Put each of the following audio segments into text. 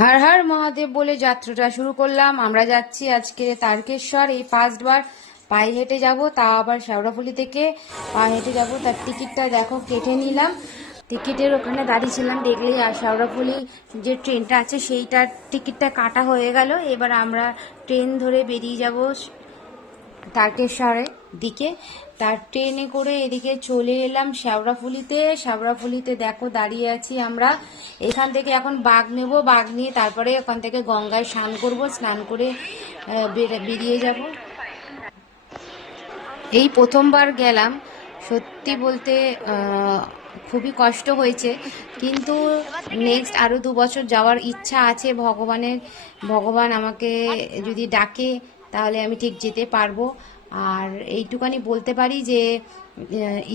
হর হর মহাদেব বলে যাত্রাটা শুরু করলাম। আমরা যাচ্ছি আজকে তারকেশ্বর, এই ফার্স্টবার পায়ে হেঁটে যাব, তা আবার শেওড়াফুলি থেকে পায়ে হেঁটে যাব। তার টিকিটটা দেখো, কেটে নিলাম। টিকিটের ওখানে দাঁড়িয়েছিলাম আর শেওড়াফুলি যে ট্রেনটা আছে, সেইটার টিকিটটা কাটা হয়ে গেল। এবার আমরা ট্রেন ধরে বেরিয়ে যাব তারকেশ্বরের দিকে। তার ট্রেনে করে এদিকে চলে এলাম শ্যাওড়াফুলিতে। শ্যাওড়াফুলিতে দেখো দাঁড়িয়ে আছি আমরা। এখান থেকে এখন বাঘ নেব, বাঘ নিয়ে তারপরে ওখান থেকে গঙ্গায় স্নান করব। স্নান করে বেরিয়ে যাব। এই প্রথমবার গেলাম। সত্যি বলতে খুবই কষ্ট হয়েছে। কিন্তু নেক্সট আরও দু বছর যাওয়ার ইচ্ছা আছে। ভগবানের, ভগবান আমাকে যদি ডাকে তাহলে আমি ঠিক যেতে পারব। আর এইটুকানি বলতে পারি যে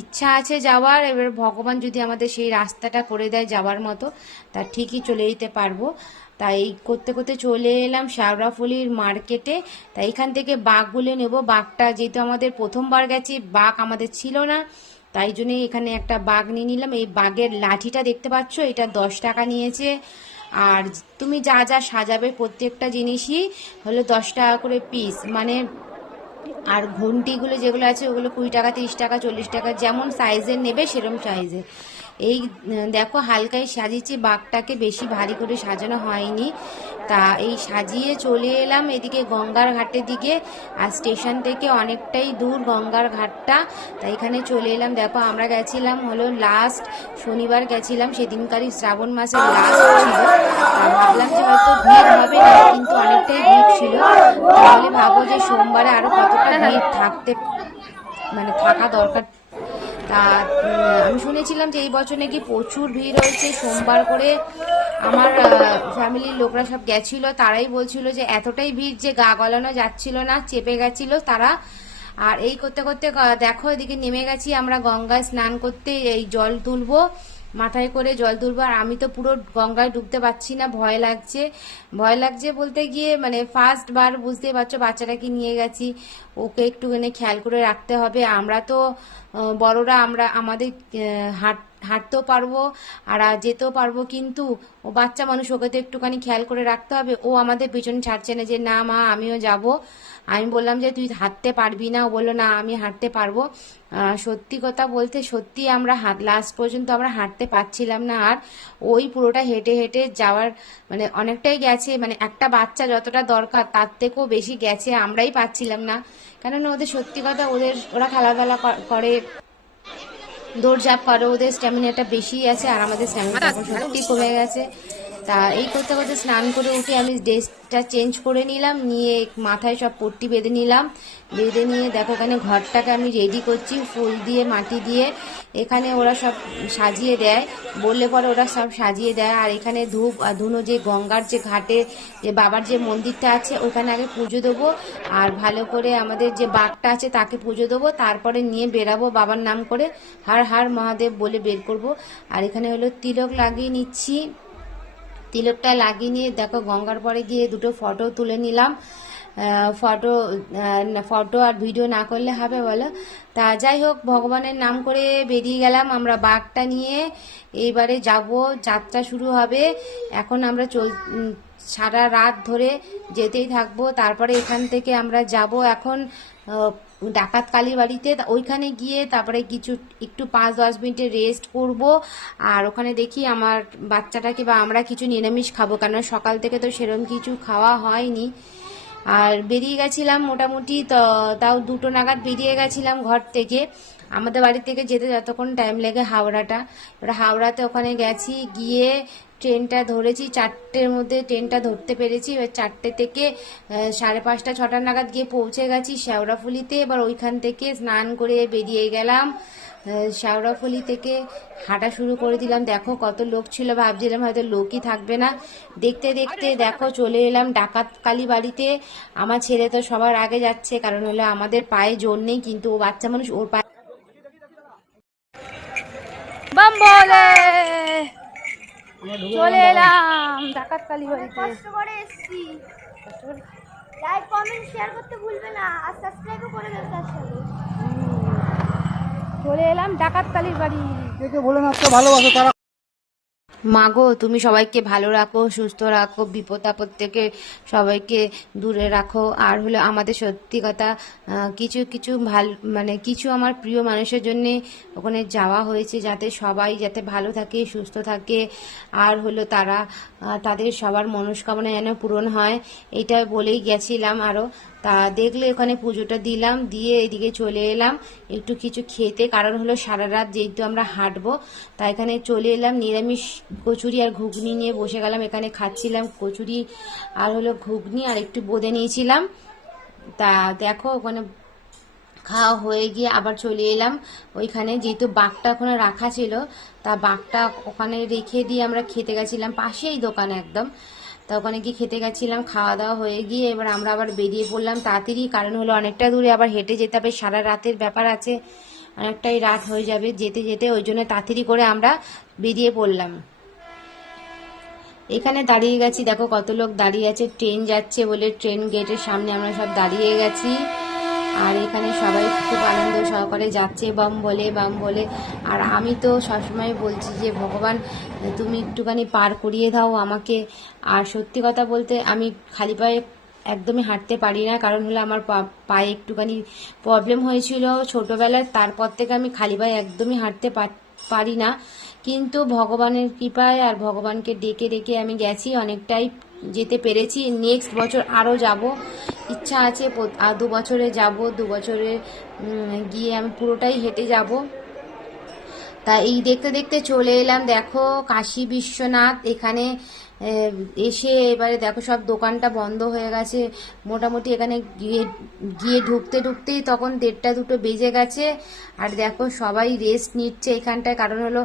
ইচ্ছা আছে যাওয়ার, এবার ভগবান যদি আমাদের সেই রাস্তাটা করে দেয় যাওয়ার মতো, তা ঠিকই চলে যেতে পারব। তাই করতে করতে চলে এলাম শ্যাওড়াফুলির মার্কেটে। তাই এখান থেকে বাঘগুলো নেব। বাঘটা যেহেতু আমাদের প্রথমবার গেছি, বাঘ আমাদের ছিল না, তাই জন্য এখানে একটা বাঘ নিয়ে নিলাম। এই বাঘের লাঠিটা দেখতে পাচ্ছ? এটা দশ টাকা নিয়েছে। আর তুমি যা যা সাজাবে প্রত্যেকটা জিনিসই হলো দশ টাকা করে পিস মানে আর ঘন্টিগুলো যেগুলো আছে ওগুলো কুড়ি টাকা, তিরিশ টাকা, চল্লিশ টাকা, যেমন সাইজের নেবে সেরকম সাইজের এই, দেখো হালকাই সাজিয়েছি, বাঘটাকে বেশি ভারী করে সাজানো হয়নি। তা এই সাজিয়ে চলে এলাম এদিকে গঙ্গার ঘাটের দিকে। আর স্টেশন থেকে অনেকটাই দূর গঙ্গার ঘাটটা। তাই এখানে চলে এলাম। দেখো, আমরা গেছিলাম হলো লাস্ট শনিবার গেছিলাম, সেদিনকারই শ্রাবণ মাসের লাস্ট ছিল। ভাবলাম যে হয়তো ভিড় হবে না, কিন্তু অনেকটাই ভিড় ছিল। তাহলে ভাবো যে সোমবারে আরও কতটা ভিড় থাকতে মানে থাকা দরকার। তা আমি শুনেছিলাম যে এই বছর নাকি প্রচুর ভিড় হয়েছে, সোমবার করে আমার ফ্যামিলির লোকরা সব গেছিল, তারাই বলছিল যে এতটাই ভিড় যে গা গলানো যাচ্ছিল না, চেপে গেছিল তারা। আর এই করতে করতে দেখো এদিকে নেমে গেছি, আমরা গঙ্গায় স্নান করতে এই জল তুলবো, মাথায় করে জল তুলবো, আর আমি তো পুরো গঙ্গায় ডুবতে পারছি না, ভয় লাগছে। ভয় লাগছে বলতে গিয়ে মানে ফার্স্ট বার বুঝতে পারছ, বাচ্চাটাকে নিয়ে গেছি। ওকে একটুখানি খেয়াল করে রাখতে হবে। আমরা তো বড়রা আমরা, আমাদের হাঁট, হাঁটতেও পারব, আর যেতেও পারব, কিন্তু ও বাচ্চা মানুষ, ওকে তো একটুখানি খেয়াল করে রাখতে হবে। ও আমাদের পিছনে ছাড়ছে না যে, না মা, আমিও যাব। আমি বললাম যে, তুই হাঁটতে পারবি না। ও বলল, না, আমি হাঁটতে পারব। সত্যি কথা বলতে, সত্যি আমরা লাস্ট পর্যন্ত আমরা হাঁটতে পারছিলাম না। আর ওই পুরোটা হেঁটে হেঁটে যাওয়ার মানে অনেকটাই গেছে। মানে একটা বাচ্চা যতটা দরকার, তার থেকেও বেশি গেছে, আমরাই পাচ্ছিলাম না। কেননা ওদের সত্যি কথা, ওদের, ওরা খেলাধুলা করে, দৌড়ঝাঁপ করে, ওদের স্ট্যামিনাটা বেশি আছে আর আমাদের স্ট্যামিনাটা এখন সত্যি কমে গেছে। তা এই করতে করতে স্নান করে উঠে আমি ড্রেসটা চেঞ্জ করে নিলাম, নিয়ে মাথায় সব পট্টি বেঁধে নিলাম। বেঁধে নিয়ে দেখো এখানে ঘরটাকে আমি রেডি করছি, ফুল দিয়ে, মাটি দিয়ে। এখানে ওরা সব সাজিয়ে দেয়। বললে পরে ওরা সব সাজিয়ে দেয়। আর এখানে ধূপ আর ধুনো যে গঙ্গার যে ঘাটে যে বাবার যে মন্দিরটা আছে, ওখানে আগে পুজো দেবো। আর ভালো করে আমাদের যে বাঘটা আছে, তাকে পুজো দেবো। তারপরে নিয়ে বেরাবো বাবার নাম করে। হার হার মহাদেব বলে বের করব। আর এখানে হলো তিলক লাগিয়ে নিচ্ছি। তিলকটা লাগিয়ে নিয়ে, দেখো গঙ্গার পরে গিয়ে দুটো ফটো তুলে নিলাম। ফটো ফটো আর ভিডিও না করলে হবে বলো? তা যাই হোক, ভগবানের নাম করে বেরিয়ে গেলাম আমরা বাঘটা নিয়ে। এইবারে যাব, যাত্রা শুরু হবে। এখন আমরা চল সারা রাত ধরে যেতেই থাকব। তারপরে এখান থেকে আমরা যাব এখন ডাকাত কালী বাড়িতে ওইখানে গিয়ে তারপরে কিছু, একটু পাঁচ, দশ মিনিটে রেস্ট করব। আর ওখানে দেখি আমার বাচ্চাটাকে বা আমরা কিছু নিরামিষ খাব কারণ সকাল থেকে তো সেরকম কিছু খাওয়া হয়নি। আর বেরিয়ে গেছিলাম মোটামুটি তো- তাও দুটো নাগাদ বেরিয়ে গেছিলাম ঘর থেকে। আমাদের বাড়ি থেকে যেতে যতক্ষণ টাইম লাগে হাওড়াটা। এবার হাওড়াতে ওখানে গেছি, গিয়ে ট্রেনটা ধরেছি, চারটের মধ্যে ট্রেনটা ধরতে পেরেছি। এবার চারটে থেকে সাড়ে পাঁচটা, ছটা নাগাদ গিয়ে পৌঁছে গেছি শেওড়াফুলিতে এবার ওইখান থেকে স্নান করে বেরিয়ে গেলাম। শেওড়াফুলি থেকে হাঁটা শুরু করে দিলাম। দেখো কত লোক ছিল, ভাবছিলাম হয়তো লোকই থাকবে না। দেখতে দেখতে দেখো চলে এলাম ডাকাত কালী বাড়িতে। আমার ছেলে তো সবার আগে যাচ্ছে, কারণ হলো আমাদের পায়ে জোর নেই, কিন্তু ও বাচ্চা মানুষ ওর পায়ে বাম বলে চলে এলাম ডাকাত কালী বাড়িতে কষ্ট করে এসেছি। লাইক কমেন্ট শেয়ার করতে ভুলবে না। আর সাবস্ক্রাইবও করে দেবে তার সাথে চলে এলাম ডাকাত কালীর বাড়ি। কে কে বলে না আজকে ভালোবাসো তারা মাগো, তুমি সবাইকে ভালো রাখো, সুস্থ রাখো, বিপদ আপদ থেকে সবাইকে দূরে রাখো। আর হলো আমাদের সত্যি কথা কিছু কিছু ভালো মানে কিছু আমার প্রিয় মানুষের জন্য ওখানে যাওয়া হয়েছে যাতে সবাই যাতে ভালো থাকে, সুস্থ থাকে। আর হলো তারা তাদের সবার মনস্কামনা যেন পূরণ হয়, এটা বলেই গেছিলাম আরও তা দেখলে ওখানে পুজোটা দিলাম, দিয়ে এদিকে চলে এলাম। একটু কিছু খেতে, কারণ হলো সারা রাত যেহেতু আমরা হাঁটবো, তা এখানে চলে এলাম, নিরামিষ কচুরি আর ঘুগনি নিয়ে বসে গেলাম। এখানে খাচ্ছিলাম কচুরি আর হলো ঘুগনি আর একটু বোঁদে নিয়েছিলাম। তা দেখো ওখানে খাওয়া হয়ে গিয়ে আবার চলে এলাম। ওইখানে যেহেতু বাঘটা ওখানে রাখা ছিল, তা বাঘটা ওখানে রেখে দিয়ে আমরা খেতে গেছিলাম পাশেই দোকান একদম। তা ওখানে গিয়ে খেতে গেছিলাম, খাওয়া দাওয়া হয়ে গিয়ে এবার আমরা আবার বেরিয়ে পড়লাম। তাড়াতাড়ি কারণ হলো অনেকটা দূরে আবার হেঁটে যেতে হবে, সারা রাতের ব্যাপার আছে, অনেকটাই রাত হয়ে যাবে যেতে যেতে, ওই জন্য তাড়াতাড়ি করে আমরা বেরিয়ে পড়লাম। এখানে দাঁড়িয়ে গেছি, দেখো কত লোক দাঁড়িয়ে আছে, ট্রেন যাচ্ছে বলে, ট্রেন গেটের সামনে আমরা সব দাঁড়িয়ে গেছি। আর এখানে সবাই খুব আনন্দ সহকারে যাচ্ছে, বাম বলে বাম বলে। আর আমি তো সবসময় বলছি যে, ভগবান, তুমি একটুখানি পার করিয়ে দাও আমাকে। আর সত্যি কথা বলতে আমি খালি পায়ে একদমই হাঁটতে পারি না, কারণ হলো আমার পায়ে একটুখানি প্রবলেম হয়েছিল ছোটোবেলার তারপর থেকে আমি খালি পায়ে একদমই হাঁটতে পার- পারি না। কিন্তু ভগবানের কৃপায় আর ভগবানকে ডেকে ডেকে আমি গেছি, অনেকটাই যেতে পেরেছি। নেক্সট বছর আরও যাব। ইচ্ছা আছে আর দু বছরে যাব, দু বছরে গিয়ে আমি পুরোটাই হেঁটে যাব। তা এই দেখতে দেখতে চলে এলাম। দেখো কাশী বিশ্বনাথ, এখানে এসে এবারে দেখো সব দোকানটা বন্ধ হয়ে গেছে। মোটামুটি এখানে গিয়ে গিয়ে ঢুকতে ঢুকতেই তখন দেড়টা দুটো বেজে গেছে। আর দেখো সবাই রেস্ট নিচ্ছে এখানটায়। কারণ হলো,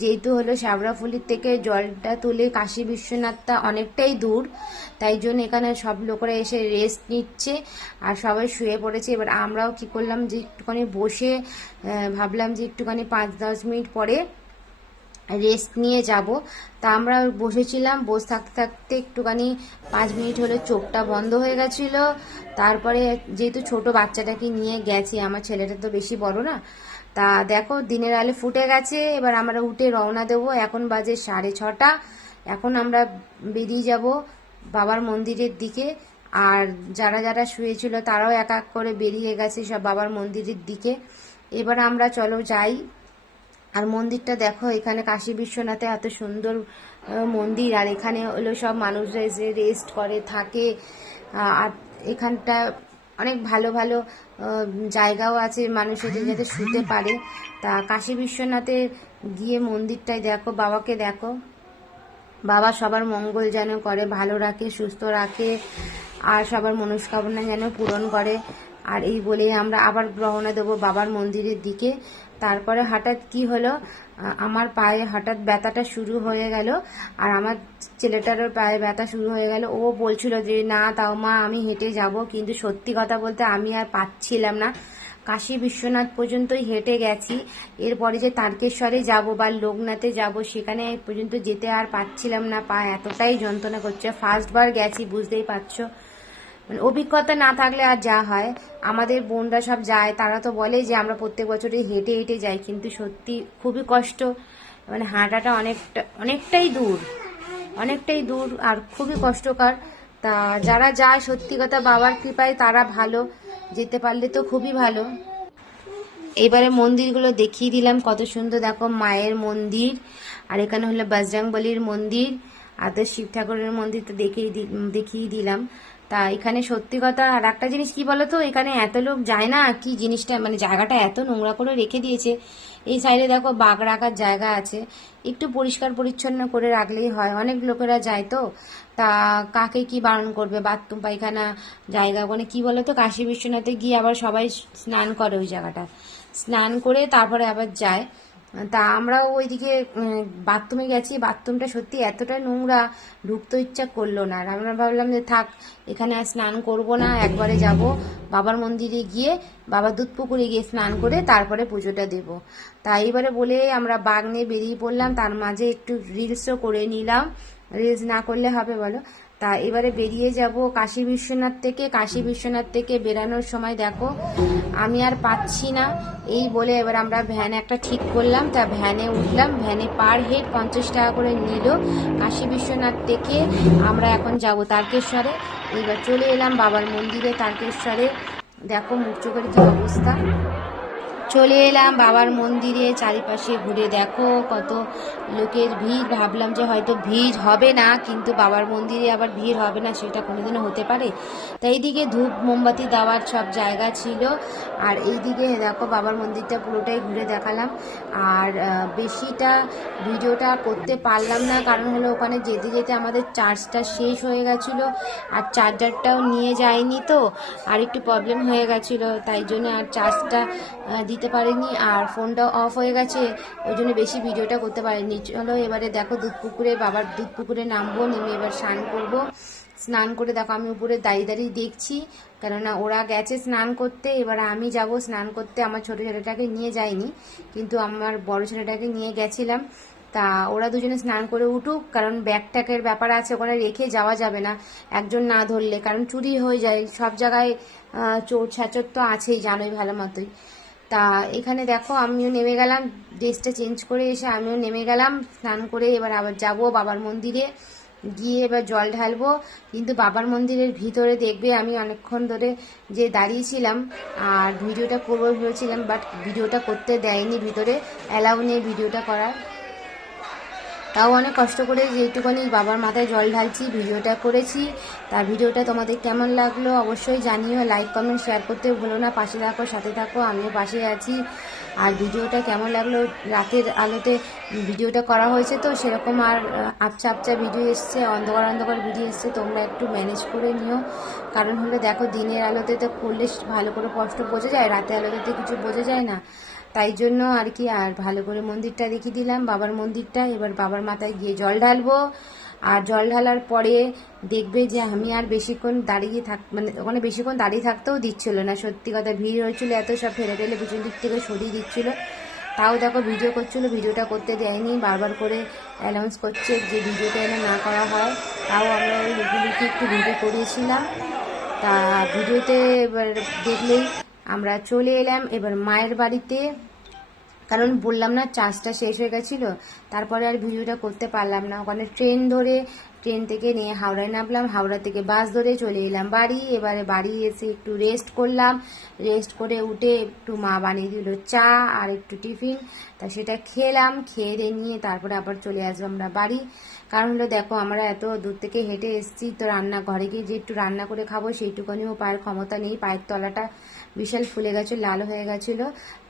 যেহেতু হলো শ্যাবড়াফুলির থেকে জলটা তুলে কাশী বিশ্বনাথটা অনেকটাই দূর, তাই জন্য এখানে সব লোকেরা এসে রেস্ট নিচ্ছে আর সবাই শুয়ে পড়েছে। এবার আমরাও কি করলাম যে একটুখানি বসে ভাবলাম যে একটুখানি পাঁচ দশ মিনিট পরে রেস্ট নিয়ে যাব। তা আমরা বসেছিলাম, বসে থাকতে থাকতে একটুখানি পাঁচ মিনিট হলে চোখটা বন্ধ হয়ে গেছিল। তারপরে যেহেতু ছোট বাচ্চাটাকে নিয়ে গেছি, আমার ছেলেটা তো বেশি বড় না। তা দেখো দিনের আলে ফুটে গেছে, এবার আমরা উঠে রওনা দেবো। এখন বাজে সাড়ে ছটা। এখন আমরা বেরিয়ে যাব বাবার মন্দিরের দিকে। আর যারা যারা শুয়েছিল তারাও এক এক করে বেরিয়ে গেছে সব বাবার মন্দিরের দিকে। এবার আমরা চলো যাই আর মন্দিরটা দেখো, এখানে কাশী বিশ্বনাথে এত সুন্দর মন্দির, আর এখানে হলো সব মানুষরা এসে রেস্ট করে, থাকে। আর এখানটা অনেক ভালো ভালো জায়গাও আছে মানুষেদের যাতে শুতে পারে। তা কাশী বিশ্বনাথে গিয়ে মন্দিরটায় দেখো, বাবাকে দেখো। বাবা সবার মঙ্গল যেন করে, ভালো রাখে, সুস্থ রাখে, আর সবার মনস্কামনা যেন পূরণ করে। আর এই বলে আমরা আবার রওনা দেবো বাবার মন্দিরের দিকে। তারপরে হঠাৎ কি হলো? আমার পায়ে হঠাৎ ব্যথাটা শুরু হয়ে গেল। আর আমার ছেলেটারও পায়ে ব্যথা শুরু হয়ে গেল। ও বলছিল যে, না, তাও মা, আমি হেঁটে যাব। কিন্তু সত্যি কথা বলতে আমি আর পাচ্ছিলাম না। কাশী বিশ্বনাথ পর্যন্তই হেঁটে গেছি। এরপরে যে তারকেশ্বরে যাব বা লোকনাথে যাব, সেখানে পর্যন্ত যেতে আর পাচ্ছিলাম না। পা এতটাই যন্ত্রণা করছে। ফার্স্টবার গেছি, বুঝতেই পারছ। মানে অভিজ্ঞতা না থাকলে আর যা হয়, আমাদের বোনরা সব যায়, তারা তো বলে যে আমরা প্রত্যেক বছরই হেঁটে হেঁটে যাই, কিন্তু সত্যি খুবই কষ্ট। মানে হাঁটাটা অনেকটা, অনেকটাই দূর অনেকটাই দূর আর খুবই কষ্টকর। তা যারা যায়, সত্যি কথা বাবার কৃপায় তারা ভালো, যেতে পারলে তো খুবই ভালো। এবারে মন্দিরগুলো দেখিয়ে দিলাম, কত সুন্দর দেখো মায়ের মন্দির, আর এখানে হলো বজরংবলির মন্দির আর তো শিব ঠাকুরের মন্দির তো দেখিয়ে দেখিয়ে দিলাম। তা এখানে সত্যি কথা আর একটা জিনিস কি বলতো? এখানে এত লোক যায় না, কি জিনিসটা মানে জায়গাটা এত নোংরা করে রেখে দিয়েছে। এই সাইডে দেখো বাঘ রাখার জায়গা আছে। একটু পরিষ্কার পরিচ্ছন্ন করে রাখলেই হয়। অনেক লোকেরা যায় তো। তা কাকে কি বারণ করবে? বাথরুম, পায়খানা, জায়গা ওখানে কি বলতো? কাশী বিশ্বনাথে গিয়ে আবার সবাই স্নান করে ওই জায়গাটা। স্নান করে তারপরে আবার যায়। তা আমরাও ওইদিকে বাথরুমে গেছি। বাথরুমটা সত্যি এতটা নোংরা, ঢুকতে ইচ্ছা করল না। আমরা ভাবলাম যে থাক, এখানে আর স্নান করব না, একবারে যাব। বাবার মন্দিরে গিয়ে বাবার দুধ পুকুরে গিয়ে স্নান করে তারপরে পুজোটা দেব। তা এইবারে বলে আমরা বাঘ নিয়ে বেরিয়ে পড়লাম। তার মাঝে একটু রিলসও করে নিলাম। রিলস না করলে হবে বলো? তা এবারে বেরিয়ে যাব কাশী বিশ্বনাথ থেকে। কাশী বিশ্বনাথ থেকে বেরানোর সময় দেখো, আমি আর পাচ্ছি না। এই বলে এবার আমরা ভ্যান একটা ঠিক করলাম। তা ভ্যানে উঠলাম। ভ্যানে পার হেড পঞ্চাশ টাকা করে নিল। কাশী বিশ্বনাথ থেকে আমরা এখন যাব তারকেশ্বরে। এবার চলে এলাম বাবার মন্দিরে, তারকেশ্বরে। দেখো মুখ চোখের কি অবস্থা। চলে এলাম বাবার মন্দিরে চারিপাশে ঘুরে দেখো কত লোকের ভিড়। ভাবলাম যে হয়তো ভিড় হবে না কিন্তু বাবার মন্দিরে আবার ভিড় হবে না সেটা কোনোদিনও হতে পারে। তাই এইদিকে ধূপ মোমবাতি দেওয়ার সব জায়গা ছিল। আর এইদিকে দেখো বাবার মন্দিরটা পুরোটাই ঘুরে দেখালাম। আর বেশিটা ভিডিওটা করতে পারলাম না কারণ হলো ওখানে যেতে যেতে আমাদের চার্জটা শেষ হয়ে গেছিল আর চার্জারটাও নিয়ে যায়নি তো আর একটু প্রবলেম হয়ে গেছিল তাই জন্য আর চার্জটা আহ, দিতে পারিনি আর ফোনটা অফ হয়ে গেছে, ওই জন্য বেশি ভিডিওটা করতে পারিনি। চলো এবারে দেখো দুধ পুকুরে, বাবার দুধ পুকুরে নামবো, নেমে এবার স্নান করব। স্নান করে দেখো আমি উপরে দাঁড়িয়ে দাঁড়িয়ে দেখছি, কেননা ওরা গেছে স্নান করতে, এবার আমি যাব স্নান করতে। আমার ছোট ছেলেটাকে নিয়ে যাইনি, কিন্তু আমার বড় ছেলেটাকে নিয়ে গেছিলাম। তা ওরা দুজনে স্নান করে উঠুক, কারণ ব্যাগ ট্যাগের ব্যাপার আছে, ওখানে রেখে যাওয়া যাবে না, একজন না ধরলে, কারণ চুরি হয়ে যায়। সব জায়গায় চোর ছাচর তো আছেই, জানোই ভালো মতোই। তা এখানে দেখো, আমিও নেমে গেলাম। ড্রেসটা চেঞ্জ করে এসে আমিও নেমে গেলাম। স্নান করে এবার আবার যাব বাবার মন্দিরে। গিয়ে এবার জল ঢালবো। কিন্তু বাবার মন্দিরের ভিতরে দেখবে আমি অনেকক্ষণ ধরে যে দাঁড়িয়েছিলাম আর ভিডিওটা করব ভেবেছিলাম বাট ভিডিওটা করতে দেয়নি ভিতরে। অ্যালাউ নেই ভিডিওটা করার। তাও অনেক কষ্ট করে যেটুকুনি বাবার মাথায় জল ঢালছি, ভিডিওটা করেছি। তার ভিডিওটা তোমাদের কেমন লাগল অবশ্যই জানিও লাইক কমেন্ট শেয়ার করতে ভুলো না। পাশে থাকো, সাথে থাকো, আমিও পাশে আছি। আর ভিডিওটা কেমন লাগল? রাতের আলোতে ভিডিওটা করা হয়েছে তো সেরকম আর আবছা আবছা ভিডিও এসছে, অন্ধকার অন্ধকার ভিডিও এসছে, তোমরা একটু ম্যানেজ করে নিও। কারণ হলো দেখো, দিনের আলোতে তো করলে ভালো করে কষ্ট বোঝা যায়, রাতের আলোতে তো কিছু বোঝা যায় না। তাই জন্য আর কি, আর ভালো করে মন্দিরটা দেখিয়ে দিলাম, বাবার মন্দিরটা। এবার বাবার মাথায় গিয়ে জল ঢালবো। আর জল ঢালার পরে দেখবে যে আমি আর বেশিক্ষণ দাঁড়িয়ে থাক মানে ওখানে বেশিক্ষণ দাঁড়িয়ে থাকতেও দিচ্ছিল না। সত্যি কথা, ভিড় হয়েছিল, এত সব ফেলে ফেলে পিছন দিক থেকে সরিয়ে দিচ্ছিল। তাও দেখো ভিডিও করছিল ভিডিওটা করতে দেয়নি। বারবার করে অ্যানাউন্স করছে যে ভিডিওটা এনে না করা হয়। তাও আমরা ওই একটু ভিডিও করিয়েছিলাম। তা ভিডিওতে এবার দেখলেই আমরা চলে এলাম এবার মায়ের বাড়িতে। কারণ বললাম না, চার্জটা শেষ হয়ে গেছিল। তারপরে আর ভিডিওটা করতে পারলাম না। ওখানে ট্রেন ধরে, ট্রেন থেকে নিয়ে হাওড়ায় নামলাম। হাওড়া থেকে বাস ধরে চলে এলাম বাড়ি। এবারে বাড়ি এসে একটু রেস্ট করলাম। রেস্ট করে উঠে একটু মা বানিয়ে দিল চা আর একটু টিফিন। তা সেটা খেলাম, খেয়ে দিয়ে নিয়ে তারপরে আবার চলে আসব আমরা বাড়ি। কারণ হলো দেখো, আমরা এত দূর থেকে হেঁটে এসেছি তো রান্না ঘরে গিয়ে যে একটু রান্না করে খাব সেইটুকুনিও পায়ের ক্ষমতা নেই। পায়ের তলাটা বিশাল ফুলে গেছে লাল হয়ে গেছিল।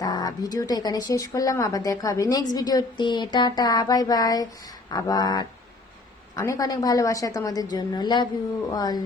তা ভিডিওটা এখানে শেষ করলাম, আবার দেখা হবে নেক্সট ভিডিওতে। টাটা বাই বাই আবার অনেক অনেক ভালোবাসা তোমাদের জন্য। Love you all